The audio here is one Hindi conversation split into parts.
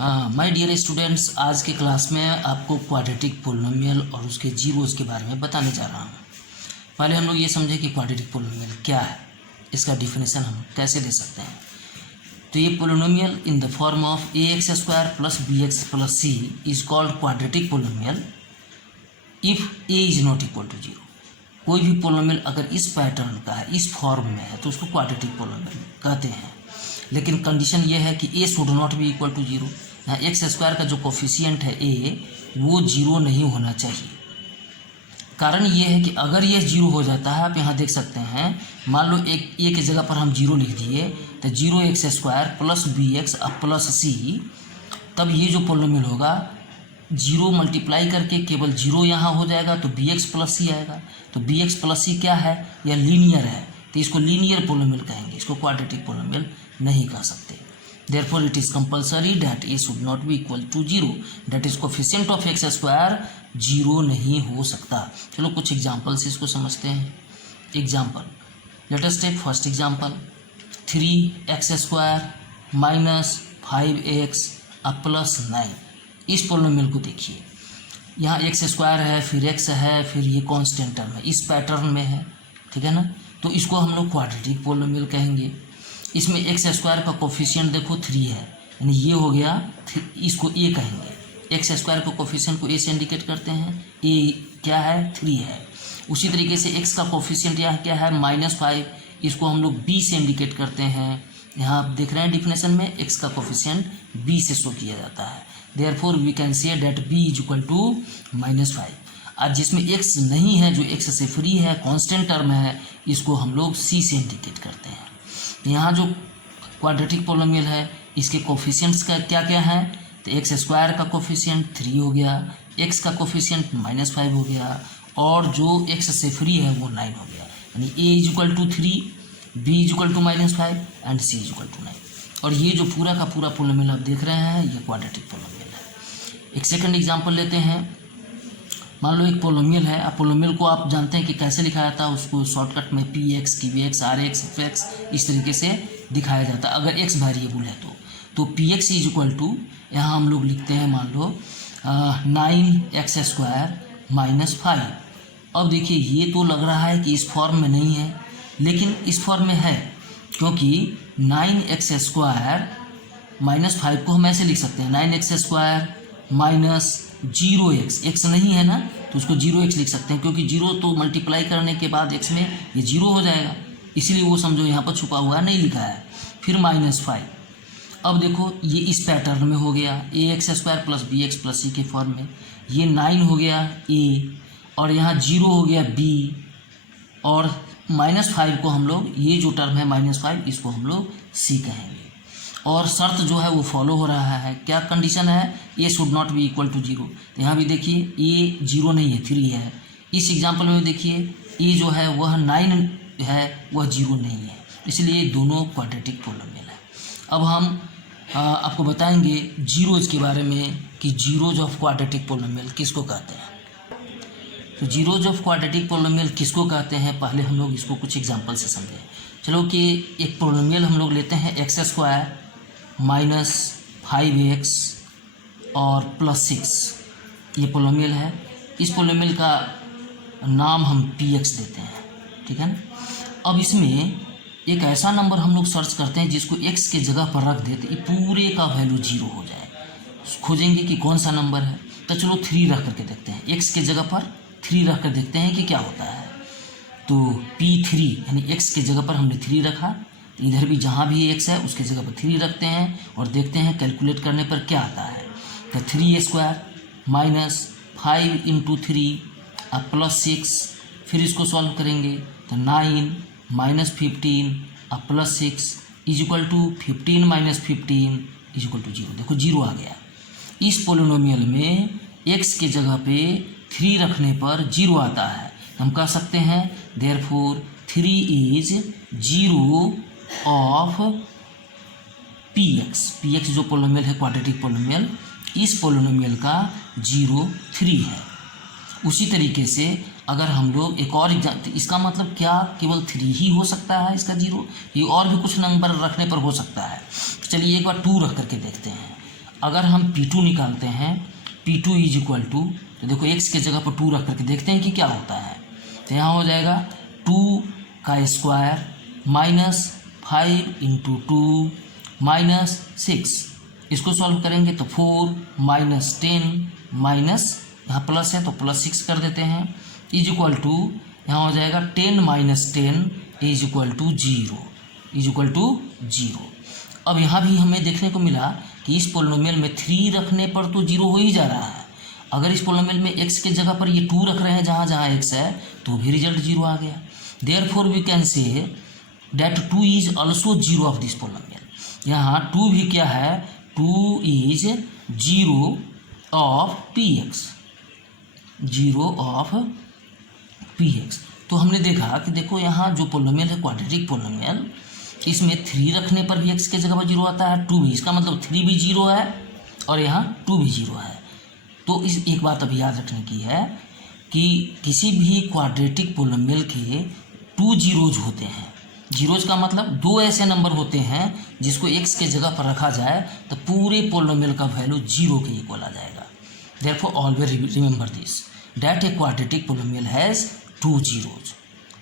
माय डियर स्टूडेंट्स, आज के क्लास में आपको क्वाड्रेटिक पोलिनोमियल और उसके जीरोज़ के बारे में बताने जा रहा हूँ। पहले हम लोग ये समझे कि क्वाड्रेटिक पोलिनोमियल क्या है, इसका डिफिनेशन हम कैसे दे सकते हैं। तो ये polynomial in the form of ax square plus bx plus c is called quadratic polynomial if a is not equal to zero. कोई भी पोलिनोमियल अगर इस पैटर्न का है, इस फॉर्म में है, तो उसको क्वाड्रेटिक पोलिनोमियल कहते हैं। लेकिन कंडीशन ये है कि a should not be equal to zero. यहाँ एक्स स्क्वायर का जो कोफिशिएंट है a, वो जीरो नहीं होना चाहिए। कारण ये है कि अगर ये जीरो हो जाता है, आप यहाँ देख सकते हैं, मान लो एक ए की जगह पर हम जीरो लिख दिए, तो zero x square plus b x plus c, तब ये जो पोलिनोमियल होगा जीरो मल्टीप्लाई करके केवल जीरो यहाँ हो जाएगा, तो बी एक्स प्लस सी आएगा। तो बी एक्स प्लस सी क्या है, यह लीनियर है, तो इसको लीनियर पोलिनोमियल कहेंगे, इसको क्वाड्रेटिक पोलिनोमियल नहीं कह सकते। Therefore, it is compulsory that a should not be equal to zero, that is coefficient of x square zero नहीं हो सकता। चलो कुछ एग्जाम्पल से इसको समझते हैं। Example, let us take first example, 3x square minus 5x plus 9। इस पोलिनोमियल को देखिए, यहाँ एक्स स्क्वायर है, फिर एक्स है, फिर ये कांस्टेंट टर्म है, इस पैटर्न में है, ठीक है ना। तो इसको हम लोग क्वाड्रेटिक पोलिनोमियल कहेंगे। इसमें एक्स स्क्वायर का कोफिशिएंट देखो 3 है, यानी ये हो गया, इसको ए कहेंगे। एक्स स्क्वायर का कोफिशिएंट को ए से इंडिकेट करते हैं, ए क्या है, 3 है। उसी तरीके से एक्स का कोफिशिएंट यहाँ क्या है, -5, इसको हम लोग बी से इंडिकेट करते हैं। यहाँ आप देख रहे हैं डिफिनेशन में एक्स का कोफिशिएंट बी से शो किया जाता है। Therefore we can say that b is equal to -5। आज जिसमें एक्स नहीं है, जो एक्स से फ्री है, कांस्टेंट टर्म है, इसको हम लोग सी से इंडिकेट करते हैं। यहाँ जो क्वाड्रेटिक पोलिनोमियल है, इसके कोफिशिएंट्स का क्या क्या है, तो एक्स स्क्वायर का कोफिशिएंट 3 हो गया, एक्स का कोफिशिएंट -5 हो गया, और जो एक्स से फ्री है वो 9 हो गया। यानी a is equal to 3, b is equal to -5 and c is equal to 9। और ये जो पूरा का पूरा पोलिनोमियल आप देख रहे हैं, ये क्वाड्रेटिक पोलिनोमियल है। एक सेकंड एग्जाम्पल लेते हैं। मान लो एक पोलिनोमियल है, अब पोलिनोमियल को आप जानते हैं कि कैसे लिखाया जाता है, उसको शॉर्टकट में पी एक्स, की v x, r x, f x, इस तरीके से दिखाया जाता है अगर एक्स वेरिएबल है तो p x is equal to, यहाँ हम लोग लिखते हैं मान लो 9x स्क्वायर माइनस 5। अब देखिए, ये तो लग रहा है कि इस फॉर्म में नहीं है, लेकिन इस फॉर्म में है, क्योंकि 9x स्क्वायर माइनस 5 को हम ऐसे लिख सकते हैं, 9x square minus 0x, x नहीं है ना, तो उसको 0x लिख सकते हैं, क्योंकि जीरो तो मल्टीप्लाई करने के बाद एक्स में ये जीरो हो जाएगा, इसीलिए वो समझो यहाँ पर छुपा हुआ नहीं लिखा है। फिर -5। अब देखो, ये इस पैटर्न में हो गया, ax square plus bx plus c के फॉर्म में, ये 9 हो गया a, और यहाँ 0 हो गया b, और -5 को हम लोग, ये जो टर्म है -5, इसको हम लोग c कहेंगे। और शर्त जो है वो फॉलो हो रहा है। क्या कंडीशन है, a should not be equal to zero. तो यहाँ भी देखिए, a 0 नहीं है, 3 है। इस एग्जाम्पल में देखिए, a जो है वह 9 है, वह 0 नहीं है, इसलिए दोनों क्वाड्रेटिक पोलिनोमियल है। अब हम आपको बताएंगे जीरोज के बारे में कि जीरोज ऑफ क्वाड्रेटिक पोलिनोमियल किसको कहते हैं। तो जीरोज ऑफ क्वाड्रेटिक पोलिनोमियल किसको कहते हैं, पहले हम लोग इसको कुछ एग्जाम्पल से समझें। चलो कि एक पोलिनोमियल हम लोग लेते हैं एक्स स्क्वायर माइनस 5x और प्लस 6, ये पोलिनोमियल है। इस पोलिनोमियल का नाम हम px देते हैं, ठीक है ना। अब इसमें एक ऐसा नंबर हम लोग सर्च करते हैं जिसको x के जगह पर रख देते, ये पूरे का वैल्यू 0 हो जाए। खोजेंगे कि कौन सा नंबर है, तो चलो 3 रख करके देखते हैं, x के जगह पर 3 रख कर देखते हैं कि क्या होता है। तो P3 यानी x के जगह पर हमने 3 रखा, इधर भी जहाँ भी x है उसके जगह पर 3 रखते हैं और देखते हैं कैलकुलेट करने पर क्या आता है। तो 3 स्क्वायर माइनस 5 इंटू 3 प्लस 6, फिर इसको सॉल्व करेंगे तो 9 minus 15 plus 6 is equal to 15 minus 15 is equal to 0। देखो 0 आ गया। इस पोलिनोमियल में x के जगह पे 3 रखने पर 0 आता है। हम कह सकते हैं देयरफॉर 3 इज 0 ऑफ px जो पोलिनोमियल है क्वाड्रेटिक पोलिनोमियल, इस पोलिनोमियल का 0 3 है। उसी तरीके से अगर हम लोग एक और एग्जाम्पल, इसका मतलब क्या, केवल 3 ही हो सकता है इसका 0, ये और भी कुछ नंबर रखने पर हो सकता है। तो चलिए एक बार 2 रख करके देखते हैं। अगर हम P2 निकालते हैं, P2 इज इक्वल टू, तो देखो x के जगह पर 2 रख करके देखते हैं कि क्या होता है। तो यहाँ हो जाएगा 2 का स्क्वायर माइनस 5 इंटू 2 माइनस 6, इसको सॉल्व करेंगे तो 4 माइनस 10 माइनस, यहाँ प्लस है तो प्लस 6 कर देते हैं, इज इक्वल टू, यहाँ हो जाएगा 10 minus 10 is equal to 0, is equal to 0। अब यहाँ भी हमें देखने को मिला कि इस पोलिनोमियल में 3 रखने पर तो 0 हो ही जा रहा है। अगर इस पोलिनोमियल में x के जगह पर ये 2 रख रहे हैं जहाँ जहाँ x है, तो भी रिजल्ट 0 आ गया। Therefore we can say that 2 is also 0 of this polynomial. यहाँ 2 भी क्या है, 2 is 0 of px, 0 of px। तो हमने देखा कि देखो यहाँ जो पोलिनोमियल है क्वाड्रेटिक पोलिनोमियल, इसमें 3 रखने पर भी x के जगह पर 0 आता है, 2 भी, इसका मतलब 3 भी 0 है और यहाँ 2 भी 0 है। तो इस एक बात अभी याद रखने की है कि किसी भी क्वाड्रेटिक पोलिनोमियल के 2 जीरोज होते हैं। जीरोज का मतलब 2 ऐसे नंबर होते हैं जिसको x के जगह पर रखा जाए तो पूरे पोलिनोमियल का वैल्यू 0 के इक्वल आ जाएगा। Therefore always remember this that a quadratic polynomial has 2 zeros.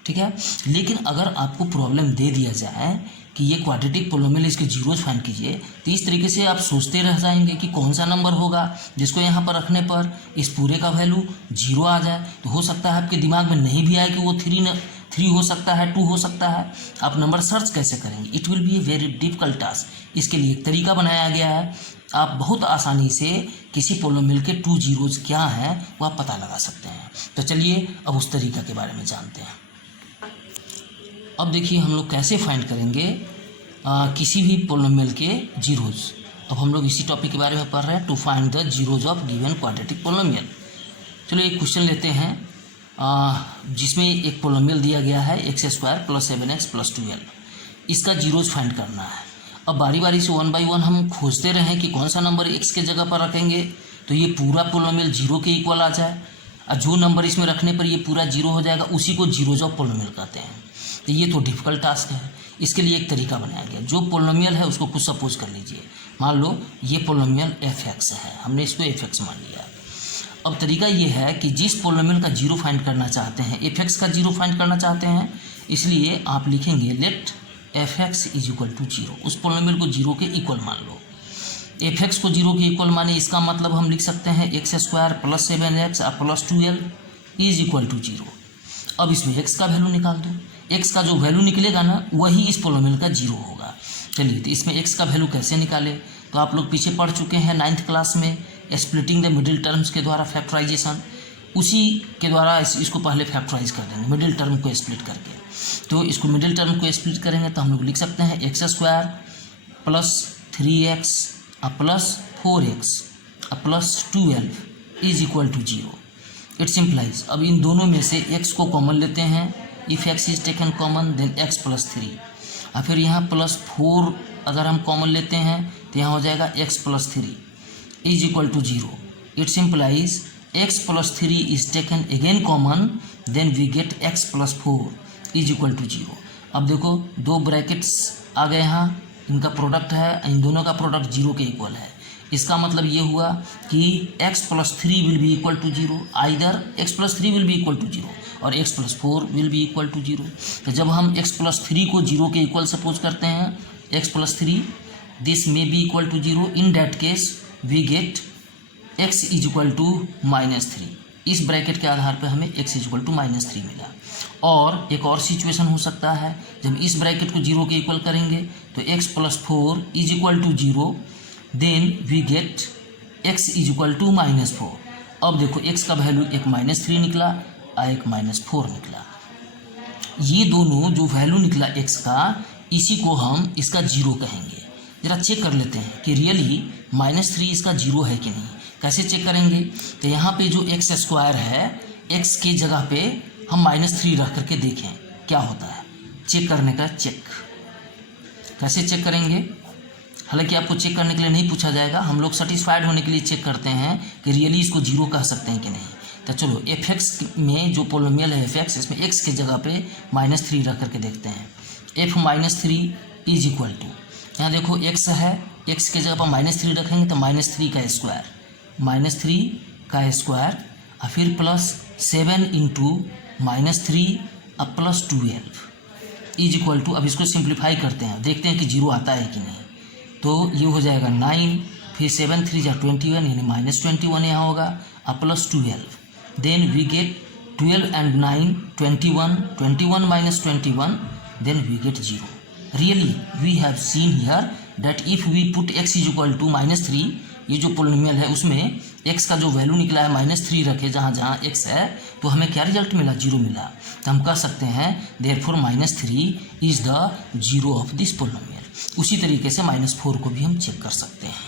ठीक है, लेकिन अगर आपको प्रॉब्लम दे दिया जाए कि ये क्वाड्रेटिक पोलिनोमियल, इसके जीरोज फाइंड कीजिए, तो इस तरीके से आप सोचते रह जाएंगे कि कौन सा नंबर होगा जिसको यहाँ पर रखने पर इस पूरे का वैल्यू 0 आ जाए। तो हो सकता है आपके दिमाग में नहीं भी आए कि वो 3 हो सकता है, 2 हो सकता है। आप नंबर सर्च कैसे करेंगे? It will be a very difficult task. इसके लिए एक तरीका बनाया गया है, आप बहुत आसानी से किसी पोलिनोमियल के 2 जीरोज क्या हैं वो आप पता लगा सकते हैं। तो चलिए अब उस तरीका के बारे में जानते हैं। अब देखिए हम लोग कैसे फाइंड करेंगे किसी भी पोलिनोमियल के जीरोज। अब हम लोग इसी टॉपिक के बारे में पढ़ रहे हैं, to find the zeros of given quadratic polynomial. चलो एक क्वेश्चन लेते हैं जिसमें एक पोलिनोमियल दिया गया है x² + 7x + 12। इसका जीरोज फाइंड करना है। अब बारी बारी से 1 बाई 1 हम खोजते रहें कि कौन सा नंबर x के जगह पर रखेंगे तो ये पूरा पोलिनोमियल 0 के इक्वल आ जाए, और जो नंबर इसमें रखने पर ये पूरा 0 हो जाएगा उसी को जीरोज ऑफ पोलिनोमियल कहते हैं। तो ये तो डिफ़िकल्ट टास्क है। इसके लिए एक तरीका बनाया गया, जो पोलिनोमियल है उसको कुछ सपोज कर लीजिए, मान लो ये पोलिनोमियल f(x) है, हमने इसको f(x) मान लिया। अब तरीका ये है कि जिस पोलिनोमियल का 0 फाइंड करना चाहते हैं, f(x) का 0 फाइंड करना चाहते हैं, इसलिए आप लिखेंगे लेट f(x) = 0। उस पोलिनोमियल को 0 के इक्वल मान लो। f(x) को 0 के इक्वल माने इसका मतलब हम लिख सकते हैं x² + 7x + 12 = 0। अब इसमें x का वैल्यू निकाल दो। x का जो वैल्यू निकलेगा ना वही इस पोलिनोमियल का 0 होगा। चलिए तो इसमें x का वैल्यू कैसे निकाले, तो आप लोग पीछे पढ़ चुके हैं 9th क्लास में स्प्लिटिंग द मिडिल टर्म्स के द्वारा फैक्टराइजेशन, उसी के द्वारा इसको पहले फैक्टराइज कर देंगे मिडिल टर्म को स्प्लिट करके। तो इसको मिडिल टर्म को स्प्लिट करेंगे तो हम लोग लिख सकते हैं x² + 3x + 4x + 12 = 0। It simplifies. अब इन दोनों में से x को कॉमन लेते हैं, if x is taken common then x + 3, और फिर यहाँ +4 अगर हम कॉमन लेते हैं तो यहाँ हो जाएगा x + 3 = 0। It simplifies x + 3 is taken again common then we get x + 4 = 0। अब देखो 2 ब्रैकेट्स आ गए, यहाँ इनका प्रोडक्ट है, इन दोनों का प्रोडक्ट 0 के इक्वल है। इसका मतलब ये हुआ कि x + 3 will be equal to 0, either x + 3 will be equal to 0 और x + 4 will be equal to 0। तो जब हम x + 3 को 0 के इक्वल सपोज करते हैं, x + 3 this may be equal to 0, in that case we get x = -3। इस ब्रैकेट के आधार पर हमें x = -3 मिला। और एक और सिचुएशन हो सकता है, जब इस ब्रैकेट को 0 के इक्वल करेंगे तो x + 4 = 0, then we get x = -4। अब देखो x का वैल्यू एक -3 निकला और एक -4 निकला। ये दोनों जो वैल्यू निकला x का, इसी को हम इसका 0 कहेंगे। ज़रा चेक कर लेते हैं कि रियली -3 इसका 0 है कि नहीं। कैसे चेक करेंगे, तो यहाँ पे जो x² है, x के जगह पे हम -3 रख करके देखें क्या होता है। चेक करने का चेक कैसे चेक करेंगे, हालांकि आपको चेक करने के लिए नहीं पूछा जाएगा, हम लोग सेटिस्फाइड होने के लिए चेक करते हैं कि रियली इसको 0 कह सकते हैं कि नहीं। तो चलो f(x) में जो पोलिनोमियल है f(x), इसमें x के जगह पे -3 रख करके देखते हैं। f - 3 = यहाँ देखो x है, एक्स की जगह पर -3 रखेंगे तो -3 का स्क्वायर, -3 का स्क्वायर और फिर प्लस 7 इंटू -3 अब प्लस 12 इज इक्वल टू, अब इसको सिंप्लीफाई करते हैं, देखते हैं कि जीरो आता है कि नहीं। तो ये हो जाएगा 9, फिर 7 3 जा 21 यानी -21 यहाँ होगा और plus 12, then we get 12 and 9 21, 21 minus 21, then we get 0. Really we have seen here that if we put x is equal to -3, ये जो पोलिनोमियल है उसमें x का जो वैल्यू निकला है -3 रखे जहाँ जहाँ x है, तो हमें क्या रिजल्ट मिला, 0 मिला। तो हम कह सकते हैं therefore -3 is the 0 of this polynomial। उसी तरीके से -4 को भी हम चेक कर सकते हैं।